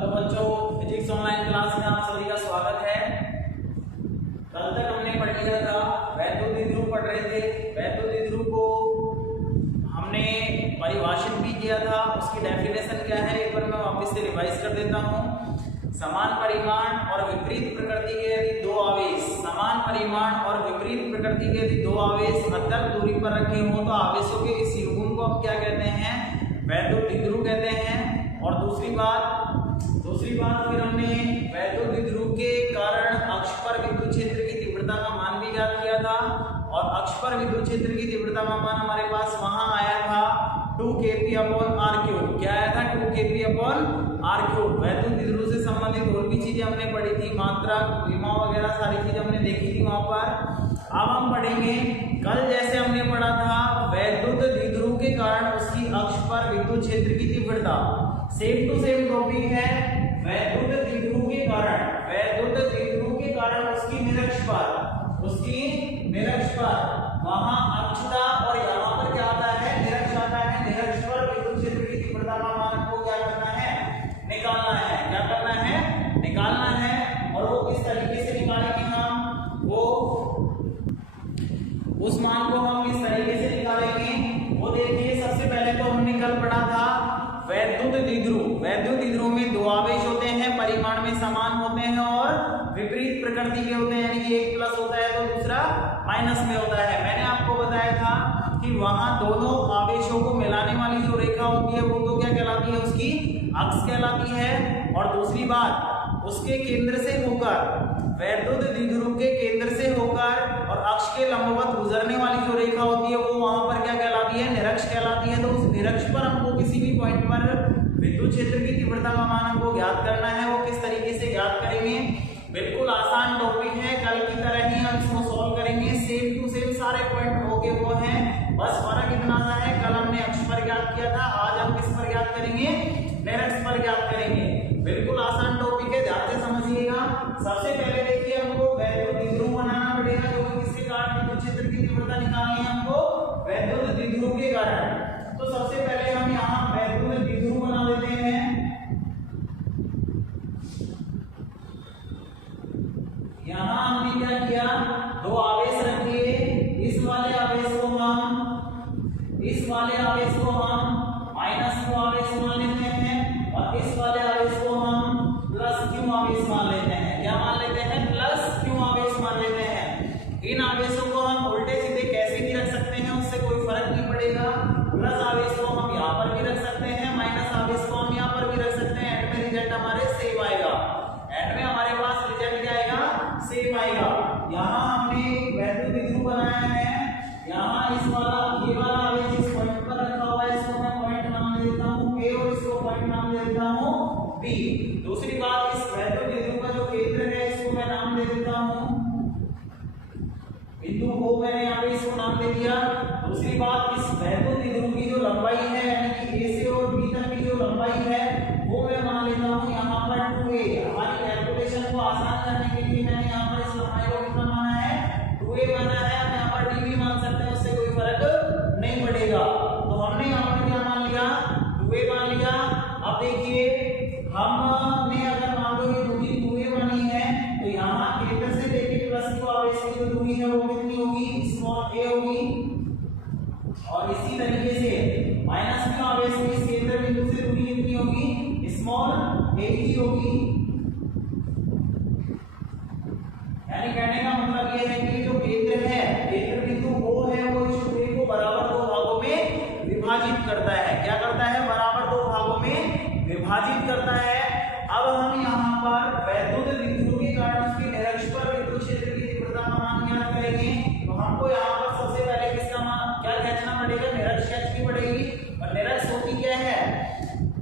Hello बच्चों, physics online class में आप सभी का स्वागत है। कल तक हमने पढ़ लिया था वैद्युत द्विध्रुव पढ़ रहे थे। वैद्युत द्विध्रुव को हमने परिभाषित भी किया था, उसकी डेफिनेशन क्या है एक बार मैं वापस से रिवाइज कर देता हूँ। समान परिमाण और विपरीत प्रकृति के यदि दो आवेश, समान परिमाण और विपरीत प्रकृति के यदि दो आवेश अत्यल्प दूरी पर रखे हों तो आवेशों के इस युग्म को हम क्या कहते हैं? वैद्युत द्विध्रुव कहते हैं। और दूसरी बात फिर हमने वैद्युत द्विध्रुव के कारण अक्ष पर विद्युत क्षेत्र की तीव्रता का मान भी ज्ञात किया था। और अक्ष पर विद्युत क्षेत्र की तीव्रता का मान हमारे पास वहां आया था 2kp/r³। क्या आया था? 2kp/r³। वैद्युत द्विध्रुव से संबंधित और भी चीजें हमने पढ़ी थी, मात्रा, विभव वगैरह सारी चीजें हमने देखी थी वहां पर। अब हम पढ़ेंगे कल जैसे हमने पढ़ा था वैद्युत द्विध्रुव के कारण उसकी अक्ष पर विद्युत क्षेत्र की तीव्रता। सेम टू सेम टॉपिक है। वैद्युत द्विध्रुव के कारण उसकी निरक्ष पर वहां अक्ष था और यहाँ पर क्या आता है? निरक्ष आता है। निरक्ष पर विद्युत क्षेत्र की तीव्रता का मान को क्या करना है? निकालना है। क्या करना है? निकालना है। और वो किस तरीके से निकालेंगे हम? उस मान को हम किस तरीके से निकालेंगे वो देखिए। सबसे पहले तो हमने कल पढ़ा था वैद्युत द्विध्रुव। वैद्युत द्विध्रुव में दो आवेश होते हैं, परिमाण में समान होते हैं और विपरीत प्रकृति के होते हैं, यानी कि एक प्लस होता है तो दूसरा माइनस में होता है। मैंने आपको बताया था कि वहां दोनों आवेशों को मिलाने वाली जो रेखा होती है वो तो क्या कहलाती है? उसकी अक्ष कहलाती है। और दूसरी बात, उसके केंद्र से होकर, वैद्युत द्विध्रुव के केंद्र से होकर और अक्ष के लंबवत गुजरने वाली जो रेखा होती है वो वहां पर क्या कहलाती है? निरक्ष कहलाती है। तो उस निरक्ष पर हमको किसी भी पॉइंट पर विद्युत क्षेत्र की तीव्रता का मान हमको ज्ञात करना है। वो किस तरीके से ज्ञात करेंगे? बिल्कुल आसान टॉपिक है, कल की तरह ही हम इसको सॉल्व करेंगे। सेम टू सेम सारे पॉइंट होके वो हैं, बस फर्क इतना सा है कल हमने अक्ष पर ज्ञात किया था, आज हम किस पर ज्ञात करेंगे? निरक्ष पर ज्ञात करेंगे। बिल्कुल आसान टॉपिक है, ध्यान से समझिएगा। सबसे पहले देखिए हमको वैद्युत द्विध्रुव बनाना पड़ेगा, जो कि किसके कारण विद्युत क्षेत्र की तीव्रता निकालनी है हमको? वैद्युत द्विध्रुव के कारण। तो सबसे पहले हम यहाँ वैद्युत द्विध्रुव बना देते हैं। यहाँ हमने क्या किया? दो आवेश रख दिए। इस वाले आवेश को हम माइनस क्यू आवेश मान लेते हैं और इस वाले आवेश को हम प्लस क्यू आवेश मान लेते हैं। क्या मान लेते हैं? प्लस क्यू आवेश मान लेते हैं। इन आवेशों को हम उल्टे सीधे कैसे भी रख सकते हैं, उससे कोई फर्क नहीं पड़ेगा। प्लस आवेश को हम यहाँ पर भी रख सकते हैं, माइनस आवेश को हम यहाँ पर भी रख सकते हैं। एंड में रिजल्ट हमारे सेम आएगा। एंड में हमारे पास रिजल्ट क्या आएगा? सेम आएगा। यहाँ हमने वैद्युत द्विध्रुव बनाया है। यहाँ इस वाला ये वाला आवेश इस पॉइंट पर रखा हुआ है, इसको मैं पॉइंट नाम दे देता हूँ ए और इसको पॉइंट नाम दे देता हूँ बी। दूसरी बात, इस वैद्युत द्विध्रुव का जो केंद्र है इसको मैं नाम दे देता हूँ बिंदु O। मैंने यहाँ पे इसको नाम दे दिया। दूसरी बात, इस वैद्युत द्विध्रुव की जो लंबाई है यानी कि A से और B तक की जो लंबाई है वो मैं मान लेता हूँ यहाँ पर 2a। हमारी कैलकुलेशन को आसान करने के लिए मैंने यहाँ पर इस लंबाई को कितना माना है? 2a माना है। हम यहाँ पर d भी मान सकते हैं, उससे कोई फर्क नहीं पड़ेगा। तो हमने यहाँ पर क्या मान लिया? 2a मान लिया। अब देखिए हमने अगर मान लो ये दूरी 2a मानी है तो यहाँ केंद्र से लेके प्लस क्यू आवेश की जो दूरी है वो कितनी होगी? स्मॉल a होगी। और इसी तरीके से माइनस क्यू आवेश की इस केंद्र बिंदु से दूरी कितनी होगी? स्मॉल a ही होगी। यानी कहने का मतलब ये है कि जो केंद्र है, केंद्र बिंदु O है, वो इस टुकड़े को बराबर दो भागों में विभाजित करता है। क्या करता है? बराबर दो भागों में विभाजित करता है। अब हम यहाँ पर वैद्युत द्विध्रुव के कारण उसके निरक्ष पर विद्युत क्षेत्र की तीव्रता का मान ज्ञात करेंगे। तो हमको यहाँ पर सबसे पहले किसका मान क्या खींचना पड़ेगा? निरक्ष खींचनी पड़ेगी। और निरक्ष होती क्या है?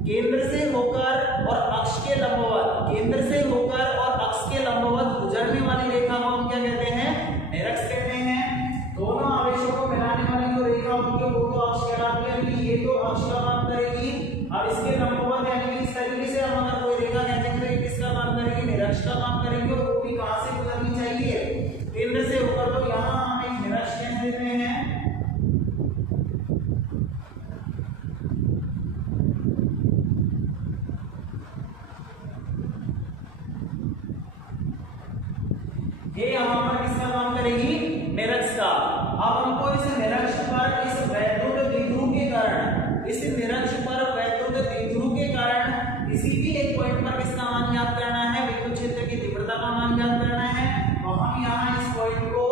केंद्र से होकर और अक्ष के लंबवत, केंद्र से होकर और अक्ष के लंबवत गुजरने वाली रेखा को हम क्या कहते हैं? निरक्ष कहते हैं। दोनों आवेशों को मिलाने वाली जो रेखा होती है वो तो अक्ष कहलाती है, यानी ये तो अक्ष का काम करेगी। अब इसके लंबवत यानी कि इस तरीके से हम अगर कोई रेखा खींचेंगे तो किसका काम करेगी? निरक्ष का काम करेगी। और वो भी कहां से गुजरनी चाहिए? केंद्र से होकर। तो यहाँ हम एक निरक्ष खींच देते हैं। ये यहाँ पर किसका काम करेगी? निरक्ष का। अब हमको इस निरक्ष पर इस वैद्युत द्विध्रुव के कारण, इस निरक्ष पर वैद्युत द्विध्रुव के कारण किसी भी एक पॉइंट पर किसका मान ज्ञात करना है? विद्युत क्षेत्र की तीव्रता का मान ज्ञात करना है। तो हम यहाँ इस पॉइंट को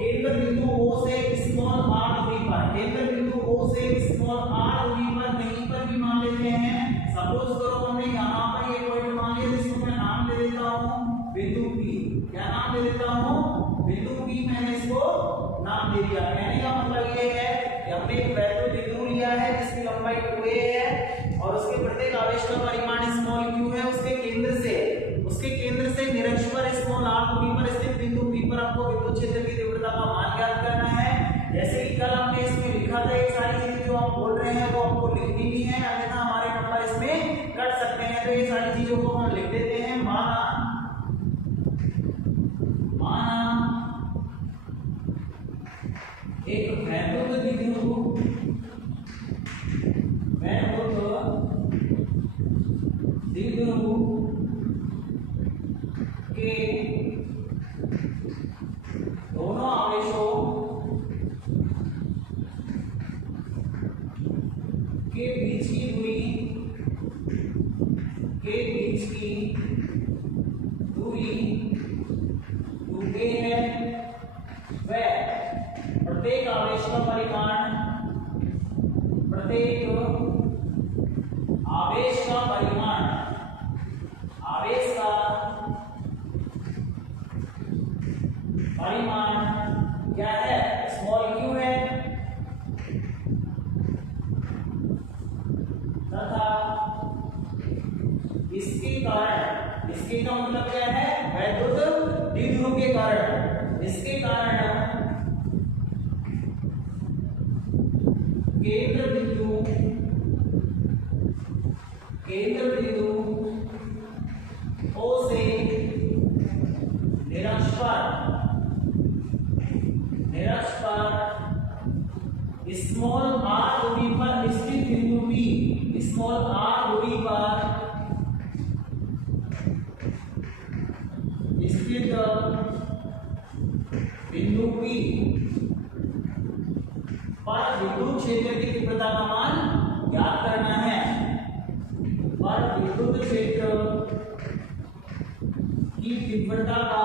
केंद्र बिंदु O से स्मॉल r दूरी पर, केंद्र बिंदु O से स्मॉल r दूरी पर कहीं पर भी मान लेते हैं। सपोज करो हमने यहाँ पर ये पॉइंट मान लिया, जिसको मैं नाम दे देता हूँ बिंदु P। क्या नाम दे देता हूँ? बिंदु P। मैंने इसको नाम दे दिया। कहने का मतलब ये है कि हमने एक वैद्युत द्विध्रुव लिया है जिसकी लंबाई 2a है और उसके प्रत्येक आवेश का परिमाण स्मॉल q है। उसके केंद्र से निरक्ष पर स्मॉल r दूरी पर स्थित बिंदु P पर आपको विद्युत क्षेत्र की तीव्रता का मान ज्ञात करना है। जैसे कि कल हमने इसमें लिखा था, ये सारी चीजें जो हम बोल रहे हैं वो आपको लिखनी भी है, अन्यथा हमारे नंबर इसमें कट सकते हैं। तो ये सारी चीजों को हम लिख देते हैं। माना एक वैद्युत द्विध्रुव के दोनों आवेशों के बीच की दूरी 2a है। वह प्रत्येक आवेश का परिमाण, क्या है? स्मॉल q है तथा इसके कारण, इसके का मतलब क्या है? वैद्युत द्विध्रुव के कारण, इसके कारण केंद्र बिंदु O से निरक्ष पर स्मॉल r दूरी पर स्थित बिंदु P, स्मॉल r दूरी पर स्थित बिंदु P पर विद्युत क्षेत्र की तीव्रता का मान ज्ञात करना है। पर विद्युत क्षेत्र की तीव्रता का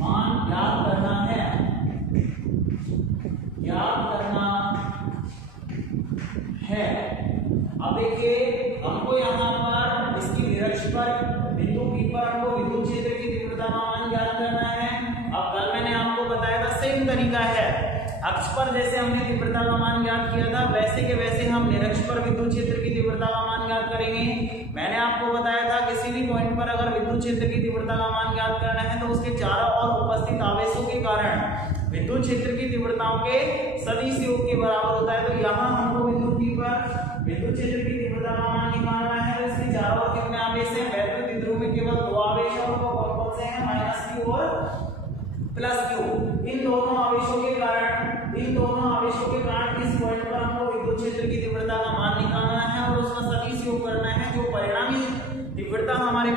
मान ज्ञात करना है, अब देखिए हमको यहाँ पर इसकी निरक्ष पर बिंदु P पर हमको विद्युत क्षेत्र की तीव्रता का मान ज्ञात करना है। अब कल मैंने आपको बताया था सेम तरीका है, अक्ष पर जैसे हमने तीव्रता का मान ज्ञात किया था वैसे के वैसे हम निरक्ष पर विद्युत क्षेत्र की तीव्रता का मान ज्ञात करेंगे। मैंने आपको बताया था किसी भी पॉइंट पर अगर विद्युत क्षेत्र की तीव्रता का मान ज्ञात करना है तो उसके चारों ओर उपस्थित आवेशों के कारण विद्युत क्षेत्र की तीव्रताओं के सदिश योग के बराबर होता है। तो यहाँ हमको बिंदु P पर विद्युत क्षेत्र की तीव्रता का मान निकालना है। तो इसके चारों ओर कितने आवेश हैं? वैद्युत द्विध्रुव में केवल 2 आवेश हैं और वो कौन-कौन से हैं? -q और +q। इन दोनों आवेशों के कारण इस पॉइंट पर हमको विद्युत क्षेत्र की तीव्रता का मान निकालना है और उसका सदिश योग करना है। जो परिणामी तीव्रता हमारे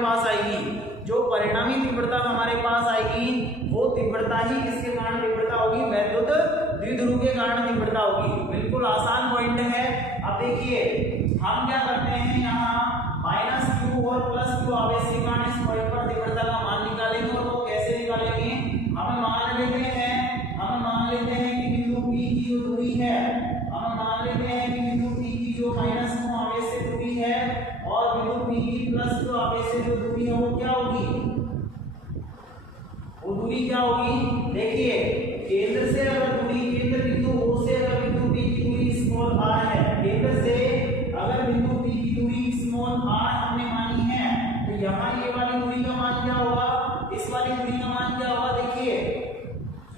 पास आएगी, वो तीव्रता ही किसके कारण तीव्रता होगी? वैद्युत द्विध्रुव के कारण तीव्रता होगी। बिल्कुल आसान पॉइंट है। अब देखिए हम क्या करते हैं, यहाँ -q और +q आवेश के कारण इस पॉइंट पर तीव्रता का मान निकालेंगे। और वो कैसे निकालेंगे? हमें मान लेते हैं कि बिंदु P की जो दूरी है, जो -q आवेश से दूरी है और बिंदु P की +q आवेश से जो दूरी है वो क्या होगी? वो दूरी क्या होगी? देखिए केंद्र से अगर दूरी, केंद्र बिंदु O से अगर बिंदु P की दूरी स्मॉल r है, केंद्र से अगर बिंदु P की दूरी स्मॉल r हमने मानी है, तो यहाँ ये वाली दूरी का मान क्या होगा? इस वाली दूरी का मान क्या होगा? देखिए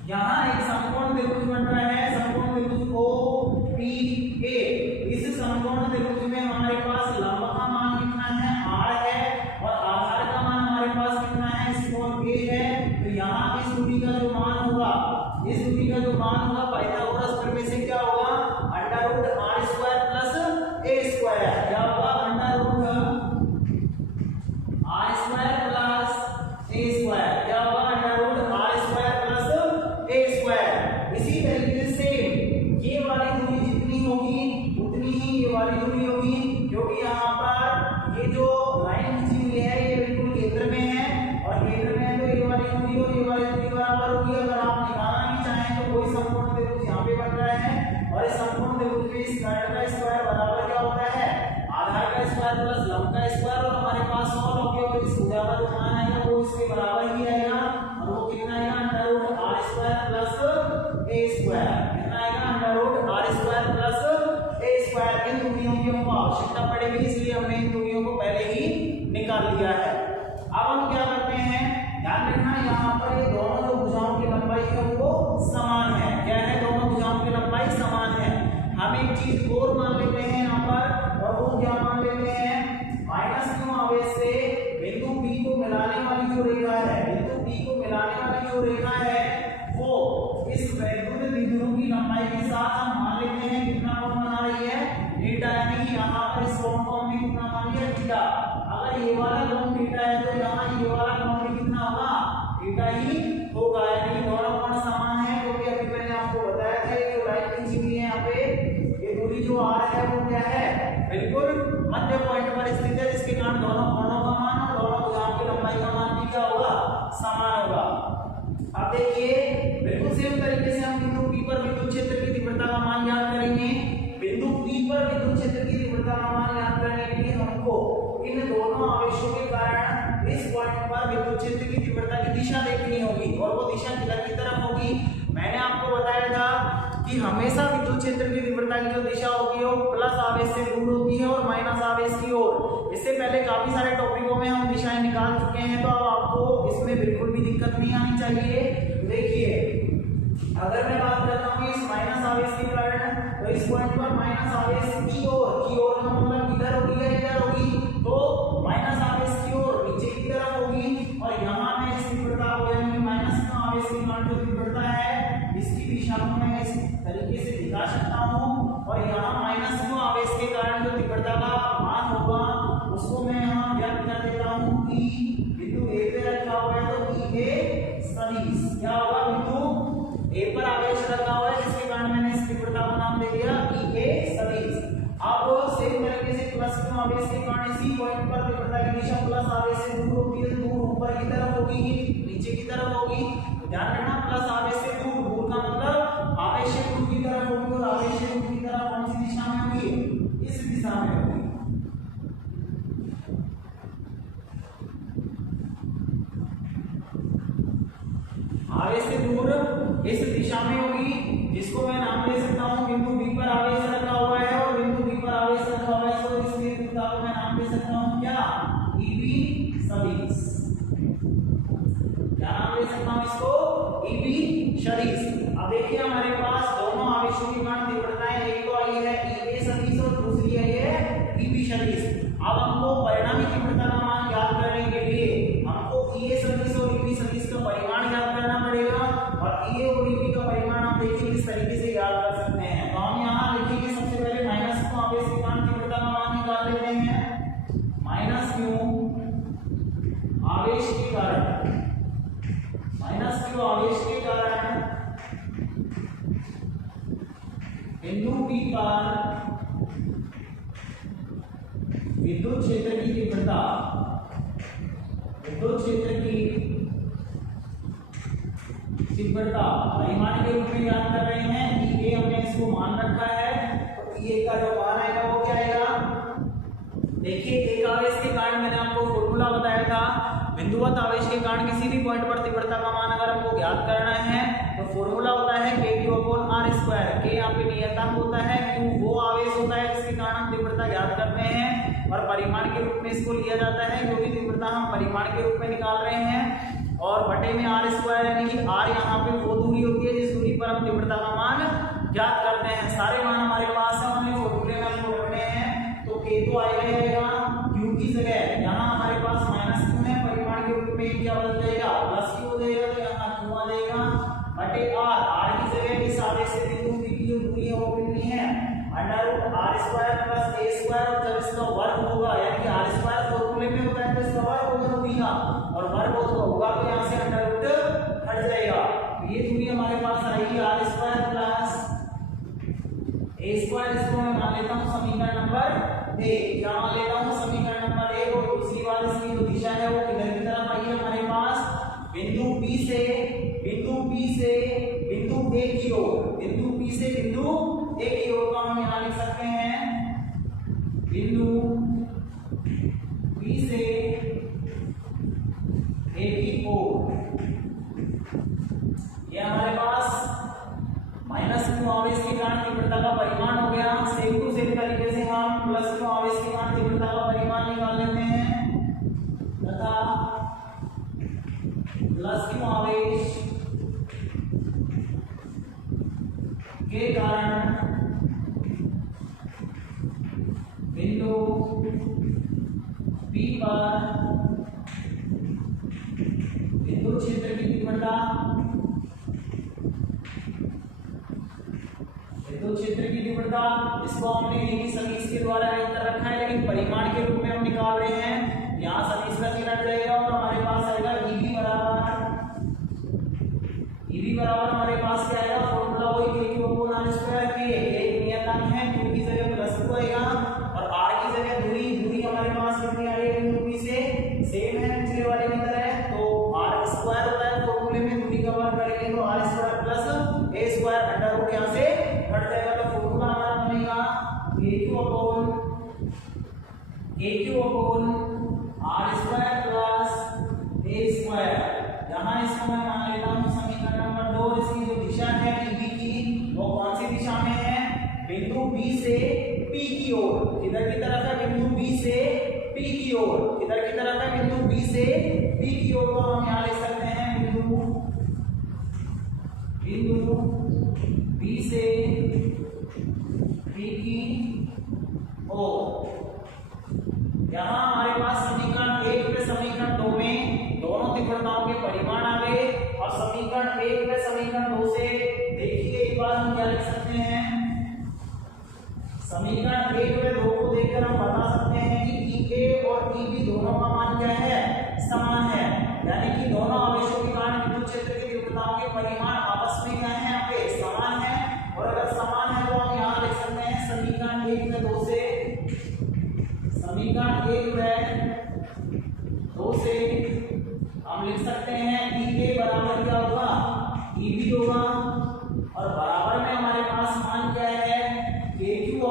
यहाँ एक समकोण त्रिभुज बन रहा है, समकोण त्रिभुज OPA। इस समकोण त्रिभुज में हमारे पास लंब का मान कितना है? r है और आधार का मान हमारे पास कितना है? स्मॉल a है। तो यहाँ इस दूरी का जो मान होगा क्योंकि यहाँ पर ये जो लाइन खींची हुई है ये बिल्कुल केंद्र में है, और केंद्र में है तो ये वाली दूरी और ये वाली दूरी बराबर होगी। अगर आप निकालना ही चाहें तो कोई समकोण त्रिभुज यहाँ पे बन रहा है, और इस समकोण त्रिभुज के स्क्वायर का स्क्वायर बराबर क्या होता है, आधार का स्क्वायर प्लस लंब का स्क्वायर, और हमारे पास और होगी और इस भुजा का जो मान आएगा वो इसके बराबर ही आएगा, और वो कितना आएगा under root R square plus A square, कितना आएगा under root R square plus A square. इन दूरियों की हमको आवश्यकता पड़ेगी, इसलिए हमने इन दूरियों को पहले ही निकाल लिया है। अब हम क्या करते हैं, ध्यान रखना यहाँ पर ये दोनों जो भुजाओं की लंबाई है वो समान है। क्या है, दोनों भुजाओं की लंबाई समान है। हम एक चीज और मान लेते हैं यहाँ पर, और वो क्या मान लेते हैं, माइनस क्यू आवेश से बिंदु P को मिलाने वाली जो रेखा है, बिंदु P को मिलाने वाली जो रेखा है वो इस वैद्युत द्विध्रुव की लंबाई के साथ हम मान लेते हैं कितना कोण बना रही है, थीटा, यानी कि यहाँ पर इस कोण को हमने कितना मान लिया, थीटा। अगर ये वाला कोण थीटा है तो यहाँ ये वाला कोण भी कितना होगा, थीटा ही होगा, यानी कि दोनों कोण समान है। क्योंकि अभी मैंने आपको बताया था ये जो लाइन खींची हुई है यहाँ पे, ये दूरी जो आ रहा है वो क्या है, बिल्कुल मध्य पॉइंट पर स्थित है, जिसके कारण दोनों कोणों का मान और दोनों भुजाओं की लंबाई का मान भी क्या होगा, समान होगा। अब देखिए बिल्कुल सेम तरीके से हम बिंदु P पर विद्युत क्षेत्र की तीव्रता का मान याद करेंगे। बिंदु P पर विद्युत क्षेत्र की तीव्रता का मान याद करने के लिए हमको इन दोनों आवेशों के कारण इस पॉइंट पर विद्युत क्षेत्र की तीव्रता की दिशा देखनी होगी, और वो दिशा किधर की तरफ होगी। मैंने आपको बताया था कि हमेशा विद्युत क्षेत्र की तीव्रता की जो दिशा होगी वो प्लस आवेश से दूर होती है और माइनस आवेश की ओर। इससे पहले काफी सारे टॉपिकों में हम दिशाएं निकाल चुके हैं, तो अब आपको इसमें बिल्कुल भी दिक्कत नहीं आनी चाहिए। देखिए अगर मैं बात करता हूँ इस माइनस आवेश के कारण, तो इस पॉइंट पर माइनस आवेश की ओर का मतलब इधर होगी या इधर होगी, तो माइनस आवेश की ओर नीचे की तरफ होगी, और यहाँ मैं इस तीव्रता को यानी माइनस का आवेश के कारण जो तीव्रता है इसकी दिशा को मैं इस तरीके से दिखा सकता हूँ, और यहाँ माइनस का आवेश के कारण जो तीव्रता का मान होगा उसको मैं यहाँ व्यक्त कर देता हूँ कि बिंदु ए पे रखा हुआ है तो ई ए सदिश क्या होगा, बिंदु ए पर आवेश रखा हुआ है जिसके कारण मैंने इस तीव्रता का नाम दे दिया ई ए सदिश। अब सेम तरीके से प्लस क्यू आवेश के कारण इसी पॉइंट पर तीव्रता की दिशा प्लस आवेश से दूर होती है, दूर ऊपर की तरफ होगी, नीचे की तरफ होगी। ध्यान रखना प्लस आवेश से दूर, दूर का मतलब आवेश से दूर की तरफ होगी, और आवेश से दूर की तरफ कौन सी दिशा में होगी, इस दिशा में होगी। आवेश से दूर इस दिशा में होगी, जिसको मैं नाम दे सकता हूँ बिंदु B पर आवेश रखा हुआ है, और बिंदु B पर आवेश रखा हुआ है, तो इसलिए तीव्रता को मैं नाम दे सकता हूँ क्या, EB सदिश। क्या नाम दे सकता हूँ इसको, EB सदिश। अब देखिए हमारे पास दोनों आवेशों के कारण तीव्रताएं, एक तो आई है EA सदिश और दूसरी आई है EB सदिश। अब हमको परिणामी तीव्रता का मान याद करने के लिए हमको EA सदिश और EB सदिश का परिमाण याद करना पड़ेगा, और EA और EB का परिमाण हम देखिए किस तरीके से याद कर सकते हैं। तो हम यहाँ लिखेंगे सबसे पहले माइनस क्यू आवेश के कारण तीव्रता का मान निकाल लेते हैं। माइनस क्यू आवेश के कारण, माइनस क्यू आवेश के कारण बिंदु P पर विद्युत क्षेत्र की तीव्रता, विद्युत क्षेत्र की तीव्रता परिमाण के रूप में याद कर रहे हैं। E हमने इसको मान रखा है, तो E का जो मान आएगा वो क्या आएगा, देखिए एक आवेश के कारण मैंने आपको फॉर्मूला बताया था, बिंदुवत आवेश के कारण किसी भी पॉइंट पर तीव्रता का मान अगर हमको ज्ञात करना है तो फॉर्मूला होता है K/r²। K यहाँ पे नियतांक होता है, Q वो आवेश होता है जिसके कारण हम तीव्रता ज्ञात करते हैं, और परिमाण के रूप में इसको लिया जाता है, क्योंकि तीव्रता हम परिमाण के रूप में निकाल रहे हैं, और बटे में r² यानी कि r यहाँ पे वो दूरी होती है जिस दूरी पर हम तीव्रता का मान ज्ञात करते हैं। सारे मान हमारे पास है, हमने फॉर्मूले में हमको रखने हैं, तो K तो आएगा Q की जगह यहाँ हमारे पास माइनस क्यू है, परिमाण के रूप में क्या बदल जाएगा, प्लस क्यू हो जाएगा, तो यहाँ क्यू आ जाएगा बटे r की जगह इस आवेश से बिंदु P की जो दूरी है वो कितनी है, √r² प्लस a², और जब इसका वर्ग होगा यानी कि r² फॉर्मूले में होता है तो इसका वर्ग होगा दूरी का, और वर्ग होगा तो यहाँ से √ हट जाएगा। ये दूरी हमारे पास आएगी r² प्लस a², इसको मैं मान लेता हूँ समीकरण नंबर ए। यहाँ लेता हूँ समीकरण नंबर 1 और दूसरी बात इसकी जो दिशा है वो किधर की तरफ आई है हमारे पास, बिंदु P से बिंदु A की ओर, बिंदु P से बिंदु A की ओर का हम यहाँ लिख सकते हैं बिंदु P से A की ओर। ये हमारे पास -q आवेश के कारण तीव्रता का परिमाण हो गया। सेम टू सेम तरीके से हम +q आवेश के कारण तीव्रता का परिमाण निकाल लेते हैं तथा +q आवेश के कारण बिंदु P पर विद्युत क्षेत्र की तीव्रता, इसको हमने यही सदिश के द्वारा कर रखा है, लेकिन परिमाण के रूप में हम निकाल रहे हैं। यहाँ सदिश का चिन्ह रहेगा और हमारे पास आएगा Eb बराबर हमारे पास क्या आएगा, फॉर्मूला वही k/r²। के एक नियतांक है, q की जगह +2 आएगा और r की जगह दूरी हमारे पास कितनी आ रही है बिंदु P से, सेम है पिछले वाले की तरह, तो r² होता है फॉर्मूले में, दूरी का वर्ग करेंगे तो r² + a² अंडर रूट यहाँ से हट जाएगा। तो फॉर्मूला हमारा बनेगा kq/r² + a²। यहाँ इसको मैं मान लेता हूँ समीकरण नंबर 2। इसकी जो दिशा है Eb की वो कौन सी दिशा में है, बिंदु B से P की ओर। किधर की तरफ है, बिंदु B से P की ओर। किधर की तरफ है, बिंदु B से P की ओर। तो हम यहाँ लिख सकते हैं बिंदु B से P की ओर। यहाँ हमारे पास समीकरण 1 पे समीकरण 2 में दोनों तीव्रताओं के परिमाण आ गए और समीकरण 1 पे समीकरण 2 से देखिए एक बार हम क्या लिख सकते हैं, समीकरण 1 पे 2 को देखकर हम बता सकते हैं कि Ea और Eb दोनों का मान क्या है, समान है। यानी कि दोनों आवेशों के कारण विद्युत क्षेत्र की तीव्रताओं के परिमाण आपस में क्या है, आपके समान है। और अगर समान है तो हम यहाँ लिख सकते हैं समीकरण 1 में 2 से, समीकरण 1 में 2 से हम लिख सकते हैं Ea बराबर क्या होगा, Eb होगा और बराबर में हमारे पास मान क्या है, kq/r² +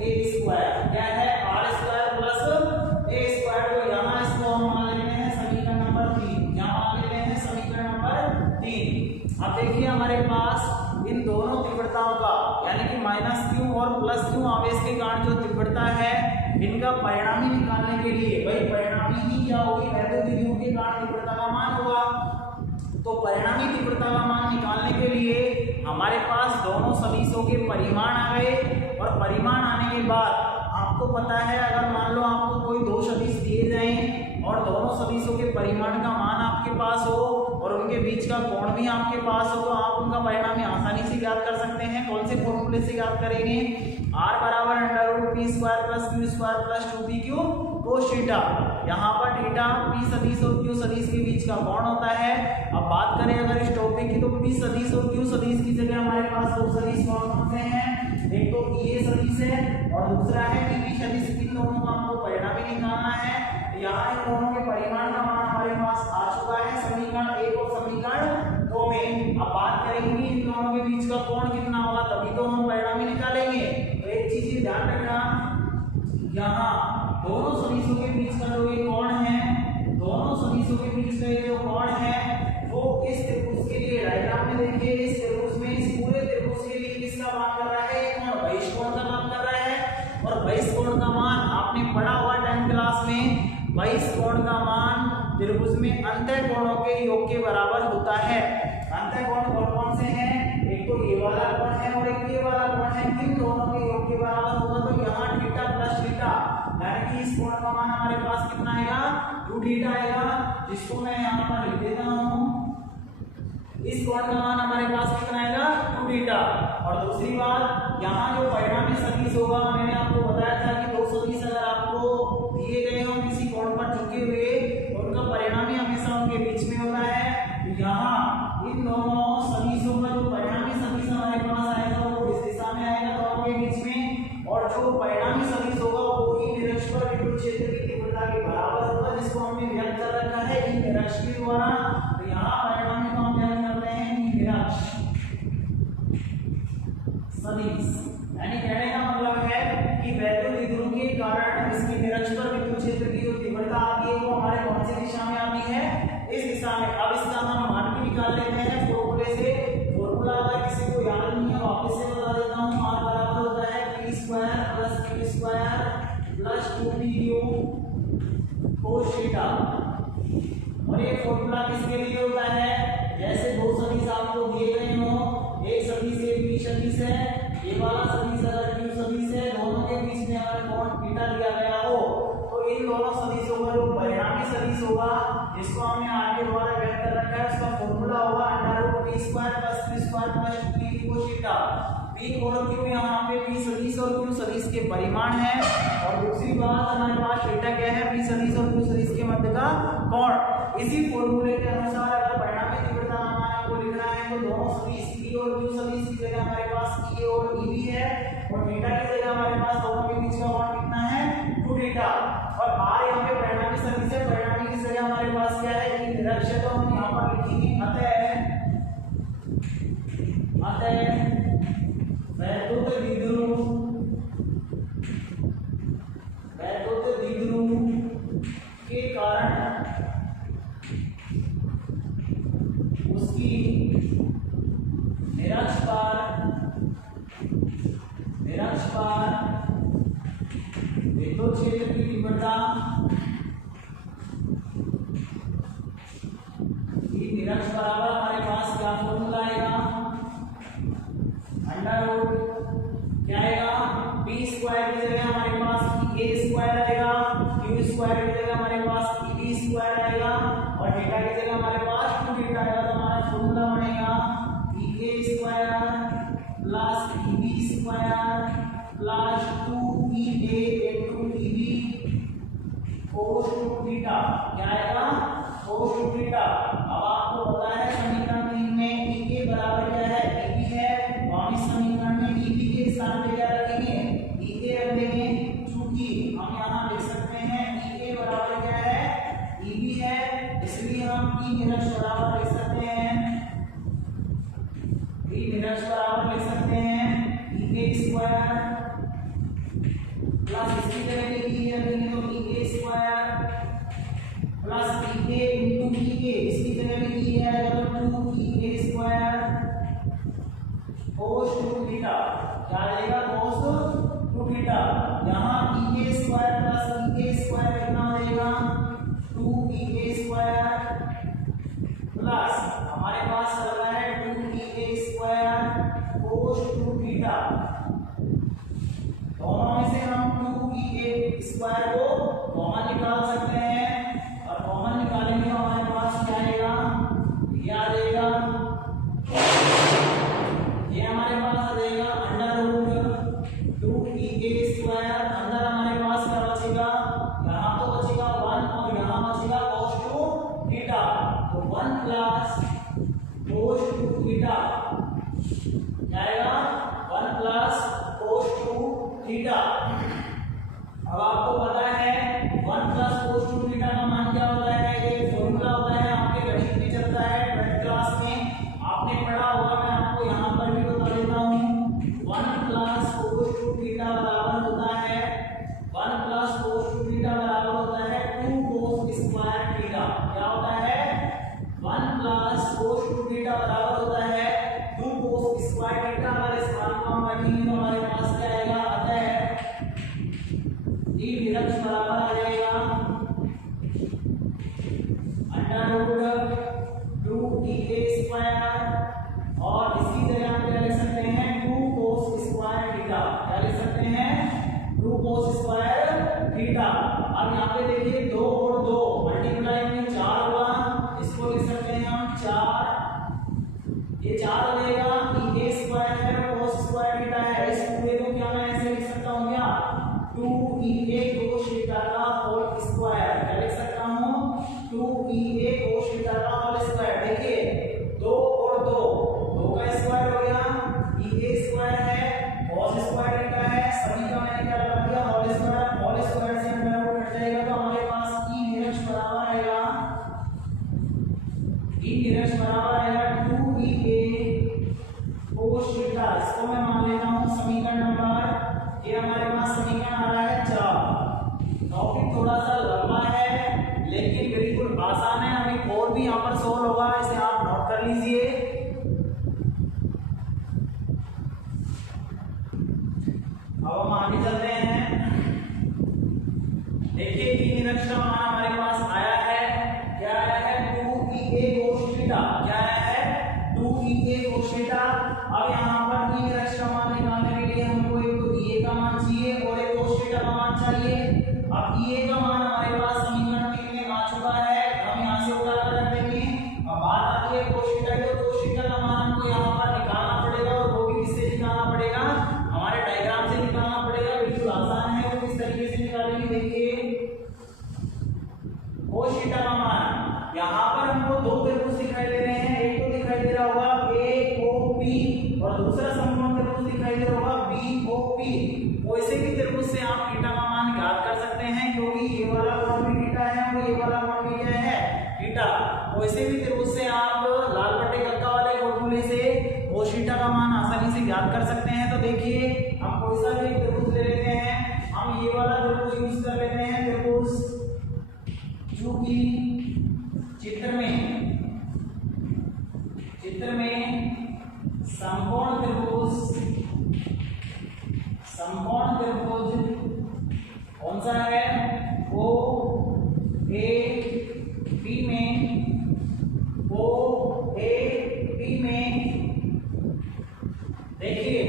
a²। क्या है, r² + a²। तो यहाँ इसको हम मान लेते हैं समीकरण नंबर 3। यहाँ मान लेते हैं समीकरण नंबर 3। अब देखिए हमारे पास इन दोनों तीव्रताओं का यानी कि -q और +q आवेश के कारण जो तीव्रता है इनका परिणामी निकालने के लिए, भाई परिणामी ही क्या होगी, वैद्युत विद्युत के कारण तीव्रता का मान होगा। तो परिणामी तीव्रता का मान निकालने के लिए हमारे पास दोनों सदिशों के परिमाण आ गए और परिमाण आने के बाद आपको पता है अगर मान लो आपको कोई दो सदिश दिए जाएं और दोनों सदिशों के परिमाण का मान आपके पास हो और उनके बीच का कोण भी आपके पास हो तो आप उनका परिणामी आसानी से ज्ञात कर सकते हैं। कौन से फॉर्मूले से ज्ञात करेंगे, r बराबर √p² + q² + 2pq cos theta. यहाँ पर थीटा p सदिश और q सदिश के बीच का कोण होता है। अब बात करें अगर इस टॉपिक की तो p सदिश और q सदिश की जगह हमारे पास दो सदिश कौन से हैं, एक तो Ea सदिश है और दूसरा है Eb सदिश। इन दोनों का हमको परिणामी निकालना है। यहाँ इन दोनों के परिमाण का मान हमारे पास आ चुका है समीकरण 1 और समीकरण 2 में। अब बात करेंगे इन दोनों के बीच का कोण कितना होगा तभी तो हम परिणामी निकालेंगे। तो एक चीज ध्यान रखना, यहाँ दोनों सदिशों के बीच का जो ये कोण है, दोनों सदिशों के बीच का जो कोण है वो इस त्रिभुज के लिए डायग्राम में देखिए, इस त्रिभुज में इस पूरे त्रिभुज के लिए किसका मान कर रहा है, कोण बहिष कोण का मान कर रहा है। और बहिष कोण का मान आपने पढ़ा हुआ 10th क्लास में, बहिष कोण का मान त्रिभुज में अंतः कोणों के योग के बराबर होता है। अंतः कोण कौन कौन से हैं, एक तो ये वाला कोण है और एक ये वाला कोण है। इन दोनों के योग के बराबर होगा तो यहाँ थीटा प्लस थीटा यानी कि इस कोण का मान हमारे पास कितना आएगा, 2 थीटा आएगा, जिसको मैं यहाँ पर लिख देता हूँ। इस कोण का मान हमारे पास कितना आएगा, 2 थीटा। और दूसरी बात, यहाँ जो परिणामी सदिश होगा, मैंने आपको बताया था कि दो सदिश अगर आपको दिए गए हो किसी कोण पर झुके हुए, उनका परिणामी हमेशा उनके बीच में होता है। तो यहाँ इन दोनों सदिशों का जो परिणामी सदिश हमारे पास आएगा वो इस दिशा में आएगा, दोनों के बीच में। और जो परिणामी सदिश होगा वो ई निरक्ष पर विद्युत क्षेत्र की तीव्रता के बराबर होगा, जिसको हमने व्यक्त कर रखा है ई निरक्ष के द्वारा। तो यहाँ परिणामी को हम व्यक्त करते हैं ई निरक्ष सदिश। यानी कहने का मतलब है कि वैद्युत द्विध्रुव के कारण इसकी निरक्ष पर विद्युत क्षेत्र की जो तीव्रता आती है वो हमारे कौन सी दिशा में आती है, इस दिशा में। अब इसका हम मान भी निकाल लेते हैं फॉर्मूले से। फॉर्मूला अगर किसी को याद नहीं है वापस से बता देता हूं। r बराबर होता है p square plus q square plus 2pq cos theta. और ये फॉर्मूला किसके लिए होता है, जैसे दो सदिश आपको दिए गए हो, एक सदिश a b सदिश है, ये वाला सदिश अगर q सदिश है, दोनों के बीच में अगर कोण थीटा दिया गया हो तो इन दोनों सदिशों का जो परिणामी सदिश होगा जिसको हमने आगे द्वारा व्यक्त कर रखा है उसका फॉर्मूला होगा √p square plus q square plus 2p cos theta. p और q यहाँ पे p सदिश और q सदिश के परिमाण है, और दूसरी बात हमारे पास थीटा क्या है, p सदिश और q सदिश के मध्य का कोण। इसी फॉर्मूले के अनुसार अगर परिणामी तीव्रता मान को लिखना है तो दोनों सदिश p और q सदिश की जगह हमारे पास e और eb है, और थीटा की जगह हमारे पास दोनों के बीच का कोण कितना है 2 थीटा। और r यहाँ पे परिणामी सदिश है, परिणामी की जगह हमारे पास क्या है ई निरक्ष है, तो हम यहाँ पर लिखेंगे अतः वैद्युत द्विध्रुव के कारण उसकी निरक्ष पार विद्युत क्षेत्र की तीव्रता की निरक्ष बराबर हमारे पास क्या फॉर्मूला आएगा, अंडर क्या आएगा, p स्क्वायर की जगह हमारे पास a स्क्वायर आएगा, q स्क्वायर की जगह हमारे पास eb स्क्वायर आएगा, और थीटा की जगह हमारे पास 2 थीटा आएगा। तो हमारा फॉर्मूला बनेगा ea square plus eb square plus 2ea into eb cos 2 theta. क्या आएगा cos 2 थीटा। अब आपको पता है समीकरण 3 में e के बराबर क्या है, eb है, तो हम इस समीकरण में eb के स्थान पे क्या रखेंगे, e के रख देंगे, चूंकि हम यहाँ लिख सकते हैं e के बराबर क्या है eb है, इसलिए हम e निरक्ष बराबर लिख सकते हैं, e निरक्ष बराबर लिख सकते हैं e स्क्वायर प्लस इसकी जगह पे e रखेंगे तो e square plus e into e इसकी जगह पे e है तो 2e स्क्वायर cos 2 थीटा। क्या आएगा cos 2 थीटा। यहाँ e square plus e square कितना हो जाएगा 2e स्क्वायर प्लस हमारे पास चल रहा है 2e स्क्वायर cos 2 थीटा। दोनों में से हम 2e स्क्वायर को कॉमन निकाल सकते हैं, और कॉमन निकालेंगे तो हमारे पास क्या आएगा, ये आ जाएगा, ये हमारे पास आ जाएगा √2e स्क्वायर। अंदर हमारे पास क्या बचेगा, यहाँ तो बचेगा 1 और यहाँ बचेगा cos 2 थीटा, तो 1 प्लस cos 2 थीटा क्या आएगा 1 प्लस cos 2 थीटा। अब आपको पता है 1 प्लस cos 2 थीटा का मान क्या होता है, ये फॉर्मूला होता है आपके गणित में चलता है, 12th क्लास में आपने पढ़ा होगा, मैं आपको यहाँ पर भी बता देता हूँ। 1 प्लस cos 2 थीटा बराबर होता है 1 प्लस cos 2 थीटा बराबर होता है 2 cos स्क्वायर थीटा। क्या होता है 1 प्लस cos 2 थीटा बराबर होता है 2 cos स्क्वायर थीटा। अगर इस मान को हम रखेंगे तो हमारे पास क्या आएगा, अतः ई निरक्ष बराबर आ जाएगा √2e स्क्वायर, और इसकी जगह हम क्या लिख सकते हैं 2 cos स्क्वायर थीटा। क्या लिख सकते हैं 2 cos स्क्वायर थीटा। अब यहाँ पे देखिए 2 और 2 मल्टीप्लाई में 4 होगा, इसको लिख सकते हैं हम 4, ये 4 हो जाएगा e स्क्वायर अब हम आगे चलते हैं। देखिए तीन निरक्षर मान हमारे पास आया है, क्या आया है 2EA cos थीटा, क्या आया है 2EA cos थीटा। अब यहाँ पर ई निरक्षर मान निकालने के लिए हमको एक तो EA का मान चाहिए और एक cos थीटा का मान चाहिए। अब EA का मान हमारे पास समीकरण 3 में आ चुका है, हम यहाँ से उतार कर रख देंगे। अब बात आती है cos थीटा की, तो cos थीटा का मान हमको यहाँ पर निकालना पड़ेगा और वो भी किससे निकालना पड़ेगा, हमारे डायग्राम से निकालना पड़ेगा। बिल्कुल आसान है, वो किस तरीके से निकालेंगे देखिए। cos थीटा का मान यहाँ पर हमको दो त्रिभुज दिखाई दे रहे हैं, एक तो दिखाई दे रहा होगा AOP और दूसरा समकोण त्रिभुज दिखाई दे रहा होगा BOP। वैसे भी त्रिभुज से आप थीटा का मान ज्ञात कर सकते हैं, क्योंकि ये वाला कोण भी थीटा है और ये वाला कोण भी क्या है थीटा। वैसे भी त्रिभुज से आप लाल बटे कक्का वाले फॉर्मूले से cos थीटा का मान आसानी से ज्ञात कर सकते हैं। तो देखिए हम कोई सा भी त्रिभुज ले लेते हैं, हम ये वाला त्रिभुज यूज कर लेते हैं। त्रिभुज चूंकि चित्र में समकोण त्रिभुज कौन सा है, OAP में देखिए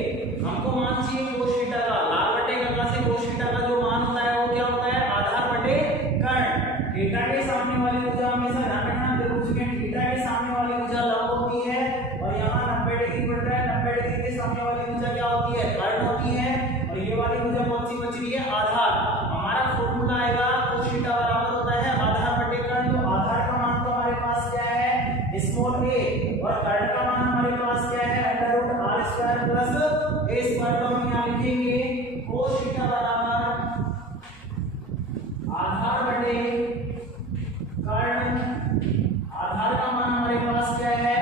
हमको मान चाहिए cos थीटा का, लाल बटे कक्का से cos थीटा का जो मान होता है वो क्या होता है, आधार बटे कर्ण। थीटा के सामने वाली भुजा हमेशा ध्यान रखना, त्रिभुज के थीटा के सामने वाली भुजा लंब होती है और यहाँ 90 डिग्री बढ़ रहा है, 90 डिग्री के सामने वाली भुजा क्या होती है, कर्ण होती है। और ये वाली भुजा कौन सी बच रही है, आधार। हमारा फॉर्मूला आएगा cos थीटा बराबर होता है आधार बटे कर्ण। तो आधार का मान तो हमारे पास क्या है स्मॉल a और कर्ण का मान हमारे पास क्या है √r² प्लस a²। तो हम यहाँ लिखेंगे cos थीटा बराबर आधार बटे कर्ण। आधार का मान हमारे पास क्या है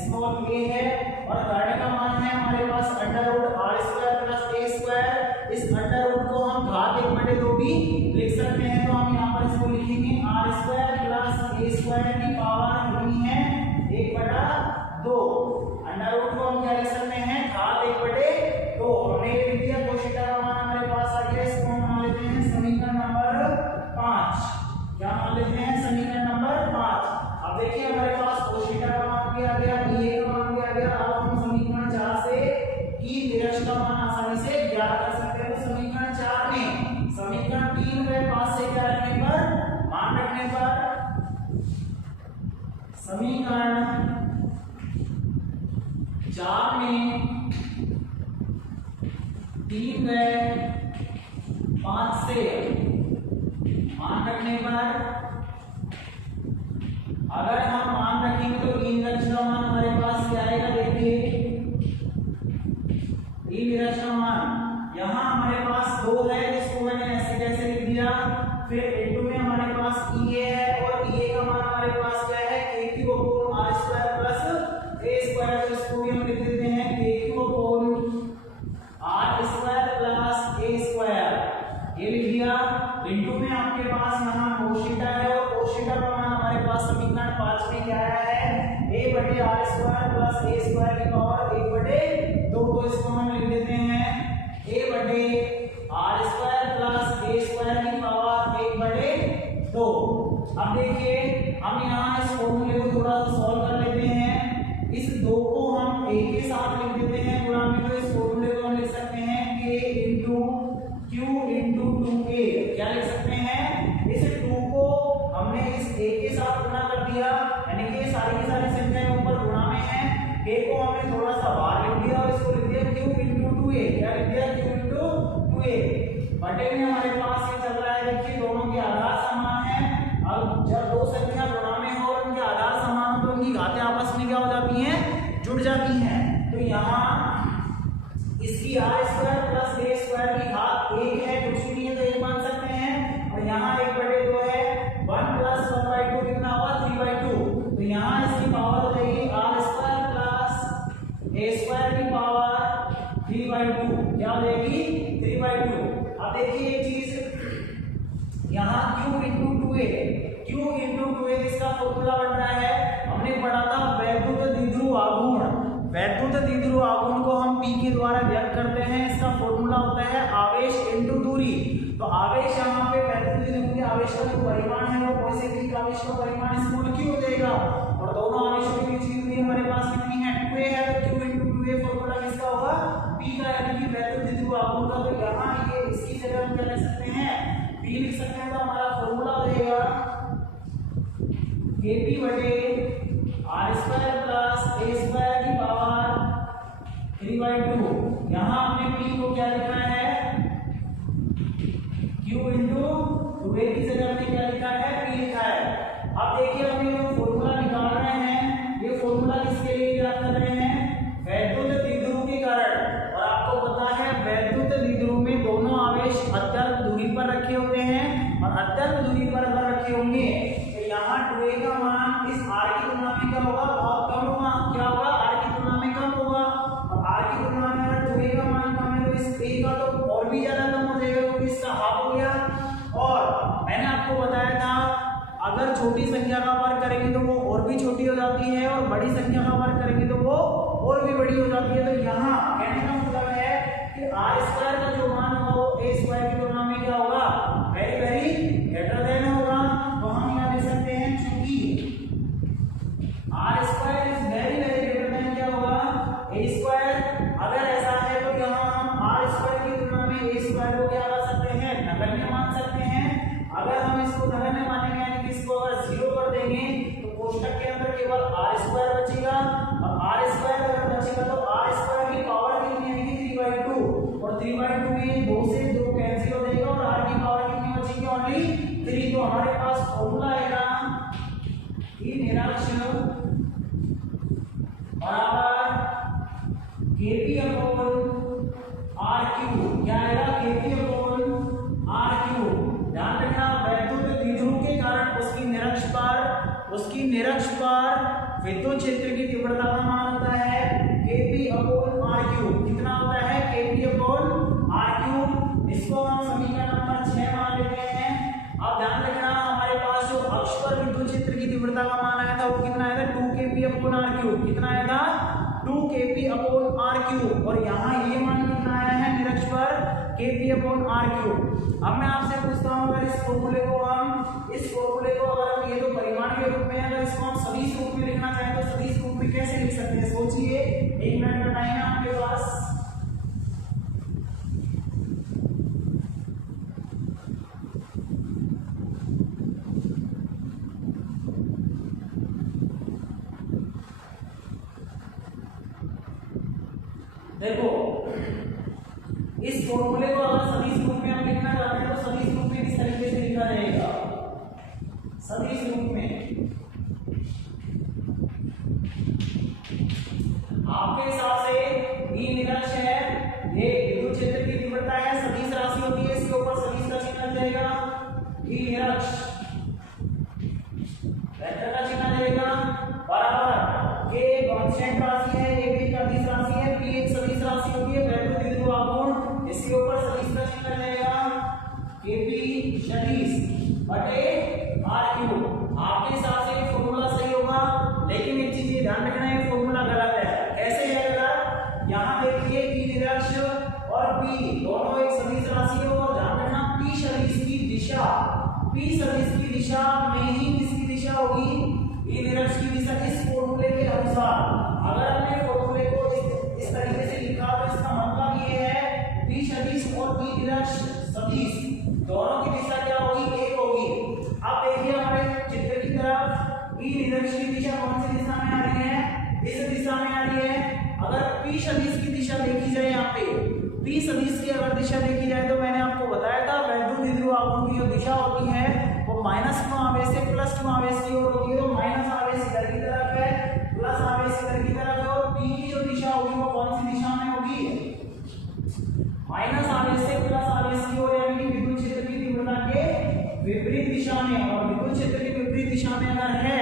स्मॉल a है और कर्ण का मान है हमारे पास √r² प्लस a²। इस √ को हम घात 1/2 भी लिख सकते हैं, तो हम यहाँ पर इसको लिखेंगे r² प्लस a² की पावर कितनी है 1/2। √ को हम क्या लिख सकते हैं घात 1/2। हमने ये लिख दिया cos थीटा का मान हमारे पास आ गया। इसको हम मान लेते हैं समीकरण नंबर 5। क्या मान लेते हैं समीकरण नंबर 5। अब देखिए हमारे पास cos थीटा का मान भी आ गया, EA का मान भी आ गया। अब हम समीकरण 4 से ई निरक्षर का मान आसानी से ज्ञात कर सकते हैं। तो समीकरण 4 में समीकरण 3 में 5 से क्या रखने पर मान रखने पर समीकरण 4 में 3 व 5 से मान रखने पर अगर हम मान रखेंगे तो ई निरक्षर मान हमारे पास क्या आएगा देखिए। ई निरक्षर मान यहाँ हमारे पास 2 है, जिसको मैंने ऐसे कैसे लिख दिया। फिर इनटू में हमारे पास EA है और EA का मान हमारे पास क्या है KQ upon r² plus a²। तो इसको भी हम लिख देते हैं KQ upon r² plus a²। ये लिख दिया। इनटू में आपके पास यहाँ cos थीटा है और cos थीटा का मान हमारे पास समीकरण 5 में क्या आया है a बटे r² प्लस a² की पावर 1/2। तो इसको हम लिख देते हैं a बटे r² प्लस a² की पावर 1/2। अब देखिए हम यहाँ इस फॉर्मूले को थोड़ा सा सॉल्व कर लेते हैं। इस 2 को हम a के साथ लिख देते हैं गुणा में, तो इस फॉर्मूले को हम लिख सकते हैं k × q × 2a। क्या लिख सकते हैं, इस 2 को हमने इस a के साथ गुणा कर दिया, यानी कि सारी की सारी संख्याएं ऊपर गुणा में है। a को हमने थोड़ा सा बाहर लिख दिया और इसको लिख दिया q × 2a। क्या लिख दिया q × 2a। बटे में हमारे पास ये चल रहा है, देखिए दोनों के आधार समान है। अब जब दो संख्या गुणा में हो और उनके आधार समान हो तो उनकी घातें आपस में क्या हो जाती हैं, जुड़ जाती हैं। तो यहाँ इसकी r² प्लस a² की घात 1 है, कुछ भी नहीं है तो 1 मान सकते हैं। और यहाँ 1/2 है, 1 प्लस 1/2 कितना हुआ 3/2। तो यहाँ इसकी पावर हो जाएगी r² प्लस a² की पावर 3/2। क्या हो जाएगी 3/2। अब देखिए एक चीज यहाँ q × 2a, q × 2a इसका फॉर्मूला बन रहा है, हमने पढ़ा था वैद्युत द्विध्रुव आघूर्ण। वैद्युत द्विध्रुव आघूर्ण को हम P के द्वारा व्यक्त करते हैं। इसका फॉर्मूला होता है आवेश इनटू दूरी। तो आवेश यहाँ पे वैद्युत द्विध्रुव के आवेश का जो परिमाण है वो कोई से भी आवेश का परिमाण स्मॉल q हो जाएगा, और दोनों आवेशों के बीच की दूरी हमारे पास कितनी है 2a है, तो q इनटू 2a फॉर्मूला किसका होगा P का, यानी कि वैद्युत द्विध्रुव आघूर्ण का। तो यहाँ ये इसकी जगह हम क्या लिख सकते हैं P लिख सकते हैं। तो हमारा फॉर्मूला हो जाएगा kp बटे r square plus a square की पावर 3/2। यहाँ हमने P को क्या लिखा है q इंटू 2a की जगह हमने क्या लिखा है P लिखा है। अब देखिए हम ये जो फॉर्मूला निकाल रहे हैं ये फॉर्मूला किसके लिए याद कर रहे हैं वैद्युत द्विध्रुव के कारण। और आपको पता है वैद्युत द्विध्रुव में दोनों आवेश अत्यल्प दूरी पर रखे हुए हैं, और अत्यल्प दूरी पर अगर रखे होंगे तो यहाँ 2a का मान इस r की तुलना में क्या होगा बहुत कम होगा। क्या होगा r की तुलना में कम होगा, और r की तुलना में अगर 2a का मान कम है तो इस a का तो और भी ज्यादा कम हो जाएगा क्योंकि इसका हाफ हो गया। और मैंने आपको बताया था अगर छोटी संख्या का वर्ग करेंगे तो वो और भी छोटी हो जाती है, और बड़ी संख्या का वर्ग करेंगे तो वो और भी बड़ी हो जाती है। तो यहाँ कहने का मतलब है कि r स्क्वायर का जो मान होगा वो a स्क्वायर की तुलना में क्या होगा वेरी वेरी ग्रेटर देन होगा। तो हम यहाँ लिख सकते हैं चूंकि r square is very very greater than क्या होगा a स्क्वायर। अगर ऐसा है तो यहाँ हम r स्क्वायर की तुलना में a स्क्वायर को क्या कर सकते हैं नगण्य मान सकते हैं। अगर हम इसको नगण्य मानेंगे यानी कि इसको अगर 0 कर देंगे तो कोष्टक के अंदर केवल r स्क्वायर बचेगा, और r स्क्वायर अगर बचेगा तो r स्क्वायर की पावर कितनी आएगी 3/2, और 3/2 में 2 से 2 कैंसिल हो जाएगा और r की पावर कितनी बचेगी ओनली 3। तो हमारे पास फॉर्मूला आएगा ई निरक्ष बराबर kp अपॉन r3। क्या आएगा kp अपॉन r3। ध्यान रखना वैद्युत द्विध्रुव के कारण उसकी निरक्ष पर विद्युत क्षेत्र की तीव्रता का मान होता है kp अपॉन r3। कितना होता है kp अपॉन r3। इसको हम समीकरण नंबर 6 मान लेते हैं। अब ध्यान रखना हमारे पास जो अक्ष पर विद्युत क्षेत्र की तीव्रता का मान आया था वो कितना आया था 2kp अपॉन r3। कितना आया था 2kp अपॉन r3, और यहाँ ये मान कितना आया है निरक्ष पर kp अपॉन r3। अब मैं आपसे पूछता हूँ अगर इस फॉर्मूले को अगर हम ये तो परिमाण के रूप में अगर इसको हम सदिश रूप में लिखना चाहें तो सदिश रूप में कैसे लिख सकते हैं सोचिए, 1 मिनट का टाइम है आपके पास। देखो इस फॉर्मूले को अगर सदिश रूप में हम लिखना चाहते हैं तो सदिश रूप में किस तरीके से लिखा जाएगा सदिश रूप में आपके हिसाब से ई निरक्ष है, ये विद्युत क्षेत्र की तीव्रता है, सदिश राशि होती है, इसके ऊपर सदिश का चिन्ह आ जाएगा ई निरक्ष, वेक्टर का चिन्ह आ जाएगा बराबर के कांस्टेंट राशि है, ए भी सदिश राशि है, पी एक सदिश राशि होती है वैद्युत द्विध्रुव आघूर्ण, इसके ऊपर सदिश का चिन्ह आ जाएगा केपी सदिश बटे r3। आपके हिसाब से ये फॉर्मूला सही होगा, लेकिन एक चीज ये ध्यान रखना है फॉर्मूला गलत है। कैसे है गलत? यहाँ देखिए ई निरक्ष और p दोनों एक सदिश राशि है, और ध्यान रखना p सदिश की दिशा में ही किसकी दिशा होगी ई निरक्ष की दिशा। इस फॉर्मूले के अनुसार अगर हमने फॉर्मूले को इस तरीके से लिखा तो इसका मतलब ये है p सदिश और ई निरक्ष सदिश दोनों की दिशा क्या होगी एक होगी। अब देखिए हमारे चित्र की तरफ ई निरक्ष की दिशा कौन सी दिशा में आ रही है इस दिशा में आ रही है। अगर p सदिश की दिशा देखी जाए यहाँ पे p सदिश की अगर दिशा देखी जाए तो मैंने आपको बताया था वैद्युत द्विध्रुव आघूर्ण की जो दिशा होती है वो -q आवेश से +q आवेश की ओर होती है। तो माइनस आवेश इधर की तरफ है, प्लस आवेश इधर की तरफ है, और p की जो दिशा होगी वो कौन सी दिशा में होगी माइनस आवेश से प्लस आवेश की ओर, यानी कि विद्युत क्षेत्र की तीव्रता के विपरीत दिशा में। और विद्युत क्षेत्र की विपरीत दिशा में अगर है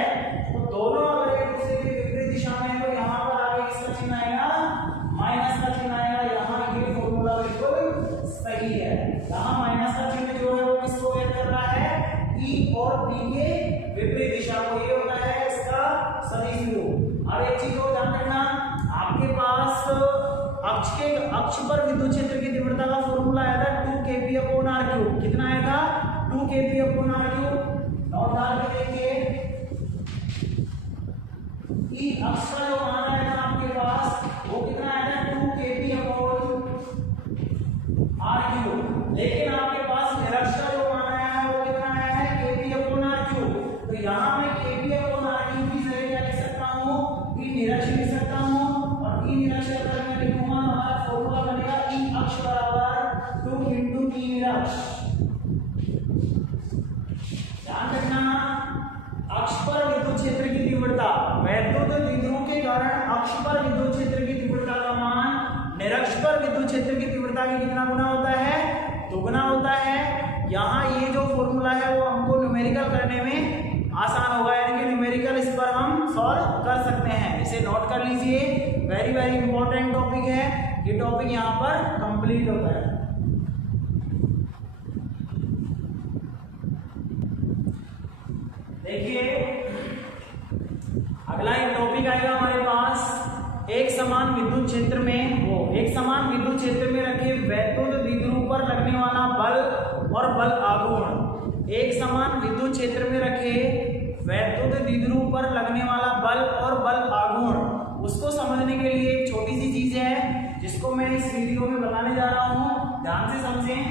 तो दोनों अगर एक दूसरे के विपरीत दिशा में है तो यहाँ पर आगे किसका चिन्ह आएगा माइनस का चिन्ह आएगा। यहाँ ये फॉर्मूला बिल्कुल सही है, यहाँ माइनस का चिन्ह जो है वो किसको व्यक्त कर रहा है ई और पी के विपरीत दिशा को, ये होता है इसका सदिश रूप। अब एक चीज को ध्यान रखना आपके अक्ष पर विद्युत क्षेत्र की तीव्रता का फॉर्मूला आया था 2kp/r³। कितना आया था? 2kp/r³। नोट डाल के देखिए, ई अक्ष का जो मान आया था आपके पास वो कितना आया था? 2kp/r³। लेकिन आपके पास निरक्ष का जो मान आया है वो कितना आया है? kp/r³। तो यहाँ मैं kp/r³ की जगह क्या लिख सकता हूँ? ई निरक्ष लिख सकता हूँ, और ई निरक्ष अगर मैं लिखूंगा हमारा फॉर्मूला बनेगा ई अक्ष बराबर 2 × ई निरक्ष। ध्यान रखना, अक्ष पर विद्युत क्षेत्र की तीव्रता, वैद्युत द्विध्रुव के कारण अक्ष पर विद्युत क्षेत्र की तीव्रता का मान निरक्ष पर विद्युत क्षेत्र की तीव्रता के कितना गुना होता है? दुगुना होता है। यहाँ ये जो फॉर्मूला है वो हमको न्यूमेरिकल करने में आसान होगा, यानी कि न्यूमेरिकल इस पर हम सॉल्व कर सकते हैं। इसे नोट कर लीजिए, वेरी वेरी इंपॉर्टेंट टॉपिक है। ये टॉपिक यहाँ पर कंप्लीट होता है। देखिए अगला एक टॉपिक आएगा हमारे पास, एक समान विद्युत क्षेत्र में रखे वैद्युत द्विध्रुव पर लगने वाला बल और बल आघूर्ण। एक समान विद्युत क्षेत्र में रखे वैद्युत द्विध्रुव पर लगने वाला बल और बल आघूर्ण, उसको समझने के लिए एक छोटी सी चीज है जिसको मैं इस वीडियो में बताने जा रहा हूं, ध्यान से समझें।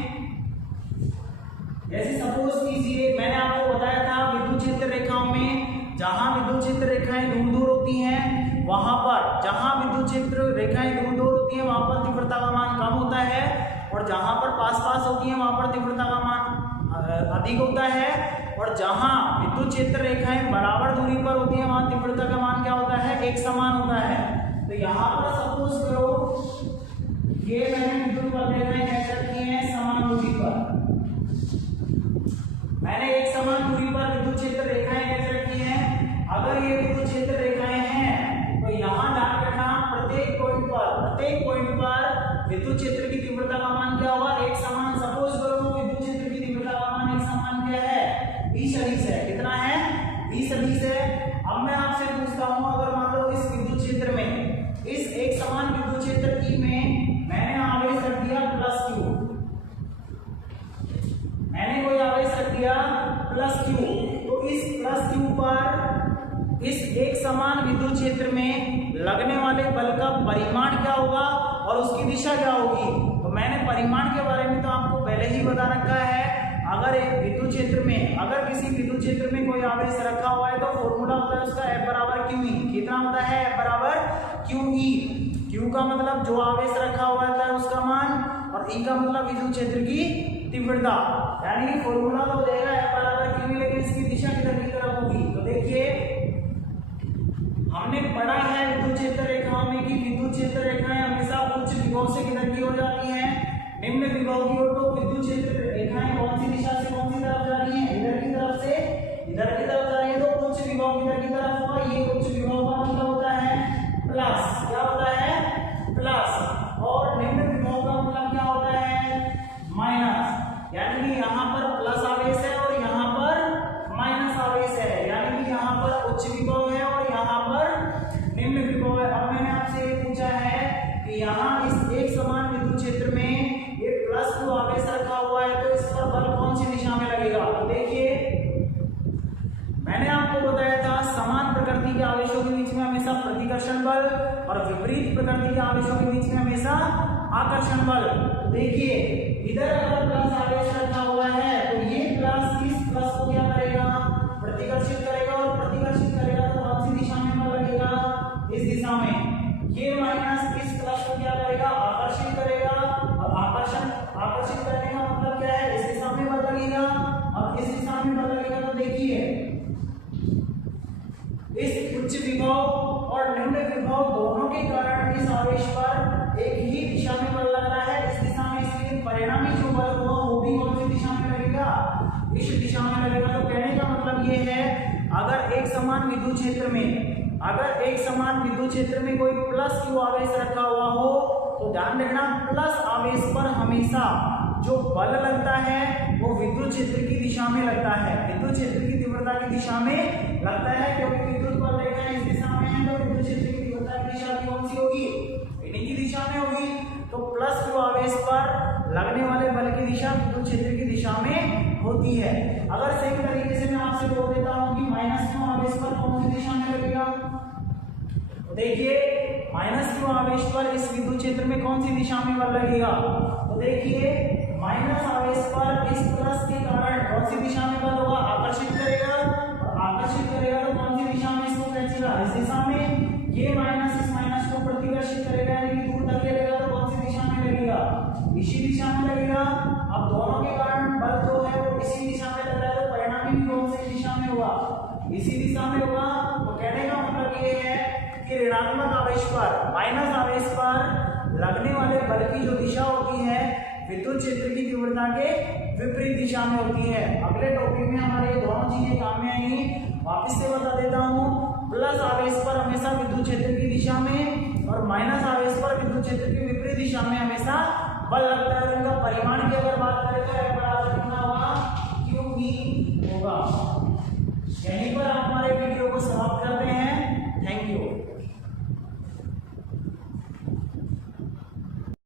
जैसे सपोज कीजिए, मैंने आपको बताया था विद्युत क्षेत्र रेखाओं में जहां विद्युत क्षेत्र रेखाएं दूर दूर होती हैं, वहां पर जहां विद्युत क्षेत्र रेखाएं दूर दूर होती हैं वहां पर तीव्रता का मान कम होता है, और जहां पर पास पास होती है वहां पर तीव्रता का मान अधिक होता है, और जहां विद्युत क्षेत्र रेखाएं बराबर दूरी पर होती है वहां तीव्रता का मान क्या होता है? एक समान होता है। तो यहाँ पर सपोज करो ये मैंने विद्युत रेखाएं कैसे रखी हैं? समान दूरी पर। मैंने एक समान दूरी पर विद्युत क्षेत्र रेखाएं कैसे रखी हैं? अगर ये विद्युत क्षेत्र रेखाएं हैं तो यहाँ ध्यान रखना, प्रत्येक पॉइंट पर विद्युत क्षेत्र की तीव्रता का मान क्या होगा? एक समान। सपोज करो विद्युत क्षेत्र की तीव्रता का मान एक समान क्या है? ई सदिश है। कितना है? ई सदिश है। अब मैं आपसे पूछता हूँ, अगर मान लो इस विद्युत क्षेत्र में, इस एक समान विद्युत क्षेत्र ई में मैंने आवेश रख दिया +q, मैंने कोई आवेश रख दिया +q, तो इस +q पर इस एक समान विद्युत क्षेत्र में लगने वाले बल का परिमाण क्या होगा और उसकी दिशा क्या होगी? तो मैंने परिमाण के बारे में तो आपको पहले ही बता रखा है। अगर एक विद्युत क्षेत्र में, अगर किसी विद्युत क्षेत्र में कोई आवेश रखा हुआ है तो फॉर्मूला होता है उसका F = QE। कितना होता है? F = QE। Q का मतलब जो आवेश रखा हुआ है उसका मान, और E का मतलब विद्युत क्षेत्र की तीव्रता। यानी कि फॉर्मूला तो देगा F = QE, लेकिन इसकी दिशा किधर की तरफ होगी? तो देखिए हमने पढ़ा है विद्युत क्षेत्र रेखाओं में कि विद्युत क्षेत्र रेखाएं हमेशा उच्च विभव से किधर की ओर जाती हैं? निम्न विभव की ओर। तो विद्युत क्षेत्र रेखाएं कौन सी दिशा से कौन सी तरफ जा रही हैं? इधर की तरफ से इधर की तरफ जा रही है। तो उच्च विभव किधर की तरफ होगा? ये उच्च विभव का मतलब होता है प्लस। क्या होता है? प्लस। और निम्न विभव का मतलब क्या होता है? माइनस। यानी कि यहाँ पर प्लस आवेश है और यहाँ पर माइनस आवेश है, यानी कि यहाँ पर उच्च विभव है और यहाँ पर निम्न विभव है। अब मैंने आपसे ये पूछा है कि यहाँ इस एक समान विद्युत क्षेत्र में ये +q आवेश रखा हुआ है, तो इस पर बल कौन सी दिशा में लगेगा? तो देखिए मैंने आपको बताया था समान प्रकृति के आवेशों के बीच में हमेशा प्रतिकर्षण बल और विपरीत प्रकृति के आवेशों के बीच में हमेशा आकर्षण बल। देखिए इधर अगर प्लस आवेश रखा हुआ है तो ये प्लस इस प्लस को क्या करेगा? प्रतिकर्षित करेगा, और प्रतिकर्षित करेगा तो कौन सी दिशा में बल लगेगा? इस दिशा में। ये माइनस इस प्लस को क्या करेगा? आकर्षित करेगा, और आकर्षित करने का मतलब क्या है? इस दिशा में बल लगेगा और इस दिशा में बल लगेगा। तो देखिए इस उच्च विभव और निम्न विभव दोनों के कारण इस आवेश पर एक ही दिशा में बल लग रहा है, इस दिशा में। इसलिए परिणामी जो बल होगा वो भी कौन सी दिशा में लगेगा? इस दिशा में लगेगा। तो कहने का मतलब ये है, अगर एक समान विद्युत क्षेत्र में कोई +q आवेश रखा हुआ हो तो ध्यान रखना प्लस आवेश पर हमेशा जो बल लगता है वो विद्युत क्षेत्र की दिशा में लगता है, विद्युत क्षेत्र की तीव्रता की दिशा में लगता है, क्योंकि विद्युत बल रेखाएं इस दिशा में है तो विद्युत क्षेत्र की तीव्रता की दिशा कौन सी होगी? इन्हीं की दिशा में होगी, तो प्लस q आवेश पर लगने वाले बल की दिशा विद्युत क्षेत्र की दिशा में होती है। अगर सेम तरीके से मैं आपसे बोल देता हूं कि माइनस q आवेश पर कौन सी दिशा में लगेगा, तो देखिए माइनस q आवेश पर इस विद्युत क्षेत्र में कौन सी दिशा में बल लगेगा, तो देखिए माइनस आवेश पर इस प्लस के कारण कौन सी दिशा में बल होगा, आकर्षित करेगा, और आकर्षित करेगा तो कौन सी दिशा में इसको खींचेगा, इस दिशा में। ये माइनस इस माइनस को प्रतिकर्षित करेगा यानी कि दूर धकेलेगा, तो कौन सी दिशा में लगेगा, इसी दिशा में लगेगा। अब दोनों के कारण बल जो है वो इसी दिशा में लग रहा है, तो परिणामी भी कौन सी दिशा में होगा, इसी दिशा में होगा। तो कहने का मतलब ये है कि ऋणात्मक आवेश पर माइनस आवेश पर लगने वाले बल की जो दिशा होती है विद्युत क्षेत्र की तीव्रता के विपरीत दिशा में होती है। अगले टॉपिक में हमारे ये दोनों चीजें काम में आएंगी। वापस से बता देता हूँ, प्लस आवेश पर हमेशा विद्युत क्षेत्र की दिशा में और माइनस आवेश पर विद्युत क्षेत्र की विपरीत दिशा में हमेशा बल लगता है। उनका परिमाण की अगर बात करें तो F बराबर कितना होगा, QV होगा। यहीं पर